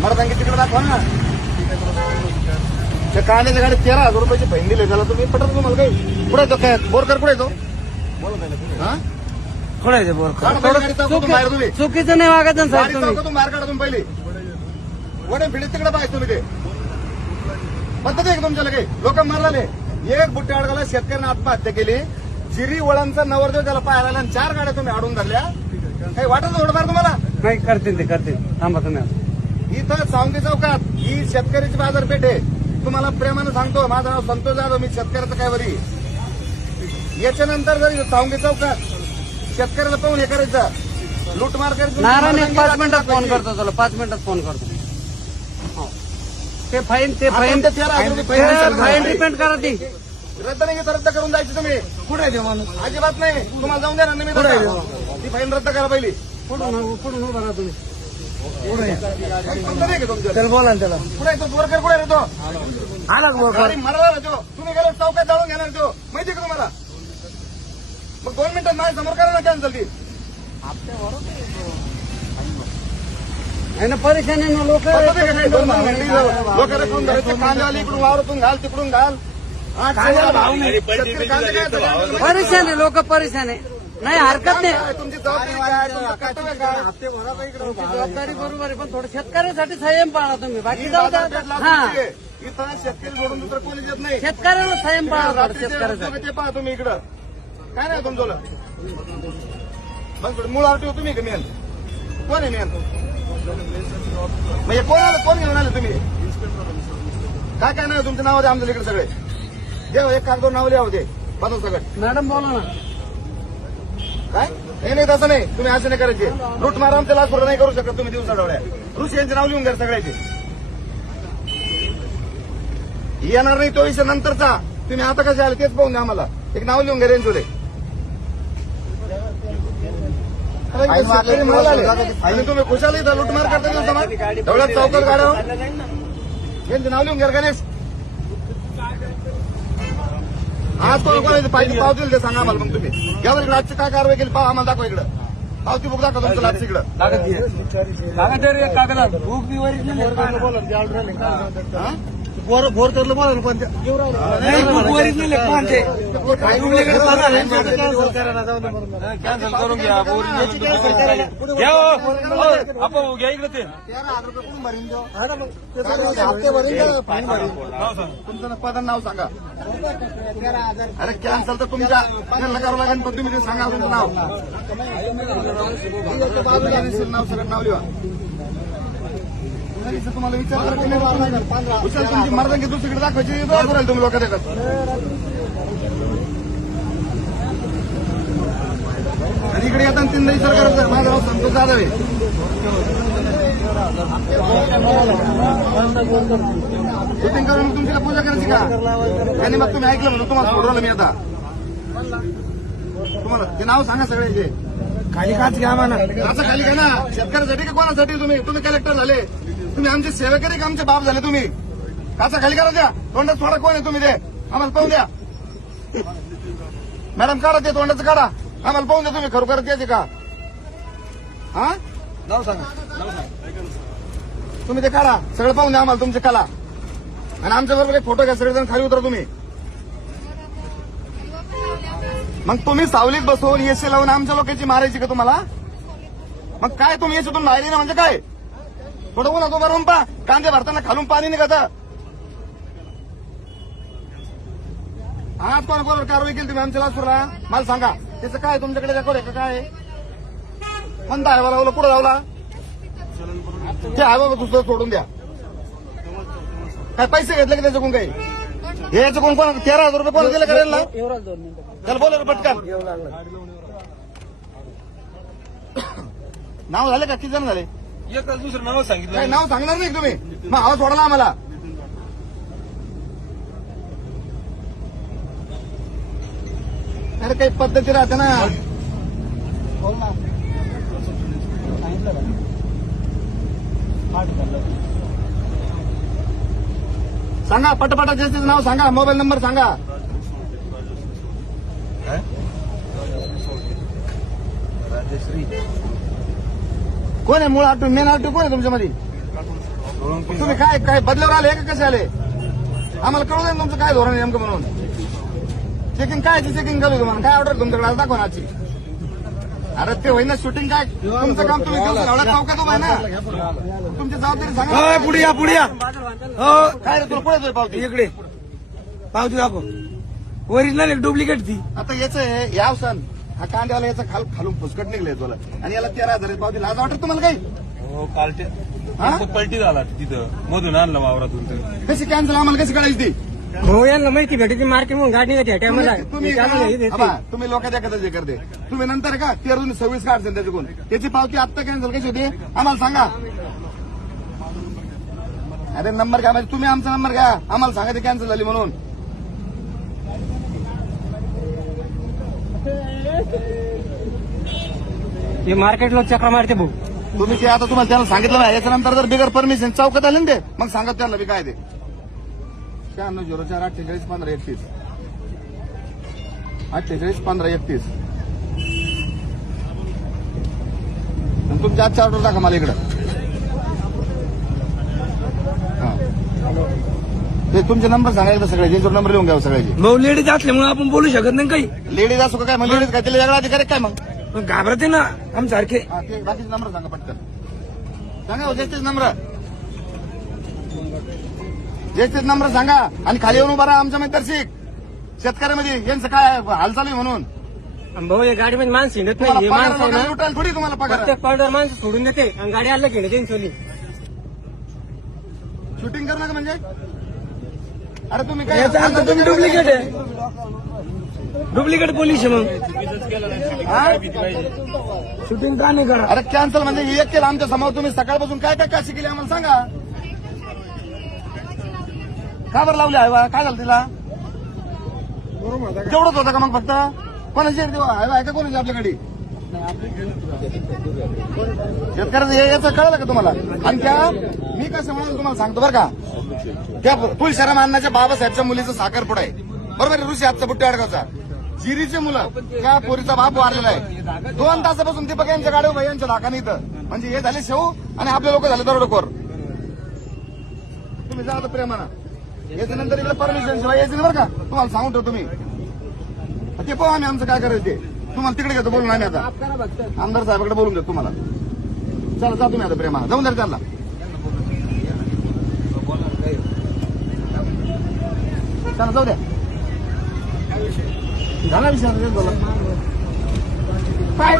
मला सांगितलं तिकडे दाखवा ना. त्या कांद्याच्या गाडीत 13,000 रुपयाची फाईन दिले त्याला तुम्ही पटत तुम्हाला काही कुठे येतो काय बोरकर कुठे येतो हा खोडायचं बोर गाडी चालवतो बाहेर तुम्ही चुकीचं नाही वागायचं ना गाडी साहेब तुम्ही. चालवतो बाहेर काढा तुम्ही पहिले वडे फिडे तिकडे पाहिजे तुम्ही ते पद्धत आहे का तुमच्याला काही लोक मारले एक बुट्टे अडगाला शेतकऱ्याने आत्महत्या केली जिरी वळांचा नवरदेव त्याला पाहायला आला आणि 4 गाड्या तुम्ही अडून धरल्या काही वाटत थोडंफार तुम्हाला नाही करतील ते करतील थांबा तुम्ही. इथं सावंगी चौकात ही शेतकऱ्याची बाजारपेठ आहे तुम्हाला प्रेमानं सांगतो माझं नाव संतोष जाधव मी शेतकऱ्याचं काय वरी याच्यानंतर जर सावंगी चौकात शेतकऱ्याला पाहून हे करायचं लूटमार करायचं नारायण एक 5 मिनिटात फोन करतो तुला 5 मिनिटात फोन करतो. ते फाईन आपण ते 13,000 रुपये फाईन डिपेंड करा ती रद्द नाही रद्द करून जायची तुम्ही कुठे आहे ते माणूस अजिबात नाही तुम्हाला जाऊन द्या ना मी ती फाईन रद्द करा पहिली कुठून उभा राहा तुम्ही पद्धत आहे का तुमच्या त्याला बोला ना त्याला कुठे येतो वर्कर कुठे येतो आला बोर गाडी मरला तो तुम्ही गेले चौकात जाळून घेणार तो माहिती का तुम्हाला मग 2 मिनिटात माझ्या समोर करा ना कॅन्सल ती आहे ना परेशानी ना लोक लोकांना फोन करायचं कांद्यावाली इकडून वावरातून घाल तिकडून घाल परेशान आहे लोक परेशान आहे नाही हरकत नाही तुमची जबाबदारी काय तुमचं कर्तव्य काय तुमची जबाबदारी बरोबर आहे पण थोडं शेतकऱ्यासाठी संयम पाळा तुम्ही बाकी ही जाऊ द्या. बाजारपेठ हा लागते. इथं शेतकरी सोडून दुसरं कोणी येत नाही शेतकऱ्याला संयम पाळा थोडं रात्रीचे शेतकऱ्यासाठी. ते पहा तुम्ही इकडं काय नाही तुमचं मग मूळ आरटीओ तुम्ही का मेन कोण आहे मेन म्हणजे कोण घेऊन आले तुम्ही काय काय नाही तुमच्या नाव द्या आमच्या इकडे सगळे देव एक कागदोर नाव लिहा होते बनव सगळं मॅडम बोला ना काय नाही तसं नाही तुम्ही असं नाही करायचे लूट मारा आमच्या लाच नाही करू शकत तुम्ही दिवसा डोळ्या ऋषी यांचे नाव लिहून घ्या सगळ्याचे येणार नाही तो विषय नंतरचा तुम्ही आता कसे आले तेच पाहून द्या आम्हाला एक नाव लिहून घ्या रेंजोले आणि तुम्ही खुशाल इथं लुटमार करता एवढ्या चौकात गाड्या यांचे नाव लिहून घ्या गणेश आज कोण पाहिजे पावतील ते सांगा आम्हाला मग तुम्ही घ्या इकडे आजची काय कारवाई केली पाहा आम्हाला दाखवा इकडं पावती बुक दाखवा तुमचं लाच इकडं बोर करलं बोला पण कॅन्सल करून घ्या आपण घ्या इकडे ते 13,000 रुपये कुठून भरीन तुमचं पदन नाव सांगा अरे कॅन्सल तर तुमच्या त्यांना करावं लागेल पण तुम्ही ते सांगा तुमचं नाव नाव सगळं नाव लिहा तुम्हाला विचार तुमची मर्दांकी दुसरीकडे दाखवायची राहील तुम्ही लोक देतात आणि इकडे येताना 3 विचार करायचं माझं नाव संतोष जाधव आहे शूटिंग करून तुमची पूजा करायची का आणि मग तुम्ही ऐकलं म्हणून तुम्हाला सोडवलं मी आता तुम्हाला ते नाव सांगा सगळे खाली काच घ्या म्हणा काचा खाली घ्या ना शेतकऱ्यासाठी का कोणासाठी तुम्ही कलेक्टर झाले तुम्ही आमचे सेवेकरी का आमचे बाप झाले तुम्ही काचा खाली करा द्या तोंडात थोडा कोण आहे तुम्ही ते आम्हाला पाहून द्या मॅडम काढा ते तोंडाचं काढा आम्हाला पाहून द्या तुम्ही खरोखर द्यायचे का हा नाव सांगा तुम्ही ते काढा सगळं पाहून द्या आम्हाला तुमची कला आणि आमच्या बरोबर एक फोटो घ्या सगळेजण खाली उतरा तुम्ही मग तुम्ही सावलीत बसवून एसी लावून आमच्या लोकांची मारायची का तुम्हाला मग काय तुम्ही याच्यातून बाहेर येणं म्हणजे काय थोडं उन्हात उभं राहून पहा कांदे भरताना खालून पाणी निघत आज कोणाकोणावर कारवाई केली तुम्ही आमच्या लासूरला मला सांगा त्याचं काय तुमच्याकडे रेकॉर्ड आहे का काय कोणता हायवा लावला पुढे लावला ते हायवा दुसरं सोडून द्या काय पैसे घेतले की त्याच्याकडून काही हे याच्याकडून कोणा 13,000 रुपये कोणा दिले करेल ना त्याला बोला पटकन नाव झाले का किती जण झाले एकच दुसरं नाव सांगितलं काय नाव सांगणार नाही तुम्ही मग आवाज सोडला आम्हाला अरे काही पद्धती राहते ना सांगा पटपटा ज्याचं नाव सांगा मोबाईल नंबर सांगा कोण आहे मूळ आठवण मेन आठवण कोण आहे तुमच्यामध्ये तुम्ही काय काय बदल्यावर आले का कसे आले? आम्हाला कळू दे ना तुमचं काय धोरण आहे नेमकं म्हणून. चेकिंग काय चेकिंग करू तुम्हाला काय ऑर्डर तुमच्याकडे आज दाखवा ना आजची. अरे ते होईना शूटिंग काय तुमचं काम तुम्ही एवढा चौकात उभा आहे ना. तुमची जबाबदारी सांगा. पुढे या हो काय रे तुला पुढे येतोय पावती इकडे पावती दाखव. ओरिजिनल एक डुप्लिकेट ती. आता याचं याव सण हा कांद्यावाला याचा खालून फुसकट निघले तुला आणि याला 13,000 पावती लाज वाटत तुम्हाला काही? हो काल ते पलटी झाला तिथं मधून आणलं वावरातून ते. कशी कॅन्सल आम्हाला कशी कळायची ती? हो यांना माहिती भेटते मार्केट म्हणून गाडी नाही तुम्ही लोकांच्या एखाद्या जे करते तुम्ही नंतर का 1326 काढसेल त्याच्याकडून त्याची पावती आत्ता कॅन्सल कशी होती आम्हाला सांगा. अरे नंबर घ्या म्हणजे तुम्ही आमचा नंबर घ्या आम्हाला सांगा ते कॅन्सल झाली म्हणून. हे मार्केट लोक चक्र मारते भाऊ. तुम्ही ते आता तुम्हाला त्यांना सांगितलं ना याच्यानंतर जर बिगर परमिशन चौकात आले ना ते मग सांगा त्यांना बी काय ते 9604 48 15 31 48 15 31 तुमच्या आजच्या ऑर्डर टाका मला इकडं. हा. ते तुमचे नंबर सांगायचं सगळे ज्यांच्यावर नंबर लिहून घ्यावं सगळ्याचे. भाऊ लेडीज असल्यामुळे आपण बोलू शकत नाही काही. लेडीज असो का काय मग लेडीज काय तिला वेगळा अधिकार आहे काय मग? पण घाबरते ना आमसारखे. हा, ते बाकीचे नंबर सांगा पटकन सांगा ज्याचेच नंबर ज्याचेच नंबर सांगा आणि खाली येऊन उभा राहा आमच्या दर्शिक शेतकऱ्यामध्ये यांचं काय हालचाल आहे म्हणून. भाऊ या गाडीमध्ये माणसं हिंडत नाही. तुम्हाला हे पगार माणसं आहे लोकांना ना लुटायला थोडी तुम्हाला पगार. प्रत्येक पॉईंटवर माणसं सोडून देते आणि गाडी आलं की नाही सोली. शूटिंग करू नका म्हणजे अरे तुम्ही काय याचा अर्थ तुम्ही डुप्लिकेट आहे. डुप्लिकेट पोलीस आहे मग. शूटिंग का नाही करा. अरे कॅन्सल म्हणजे हे एक केलं आमच्या समोर तुम्ही सकाळपासून काय काय काशी केली आम्हाला सांगा. का बरं लावली हायवा काय झालं तिला तेवढंच होतं का मग फक्त कोणाची हायवा आहे का कोणाची आपल्याकडे शेतकऱ्याचं हे याचं कळलं का तुम्हाला. आणि त्या मी कसं म्हणून तुम्हाला सांगतो बरं का त्या तुळशीराम अण्णाच्या बाबासाहेबच्या मुलीचं साखरपुडा आहे बरोबर आहे ऋषी आजचा बुट्टी अडगावचा जिरीचे मुलं त्या पोरीचा बाप वारलेला आहे 2 तासापासून दीपक यांच्या गाडी उभा यांच्या धाकाने इथं म्हणजे हे झाले शेऊ आणि आपले लोक झाले दरोडेखोर. तुम्ही जा आता प्रेमानं याच्यानंतर इकडे परमिशन शिवाय यायचं नाही बरं का तुम्हाला सांगून ठेवतो तुम्ही. ते पाहू आम्ही आमचं काय करायचं ते तुम्हाला तिकडे घेतो बोलून आम्ही आता आमदार साहेबाकडे बोलून घेतो तुम्हाला. चला जा तुम्ही आता प्रेमानं जाऊन द्या त्यांना. चला जाऊ द्या झाला विषय बोला काय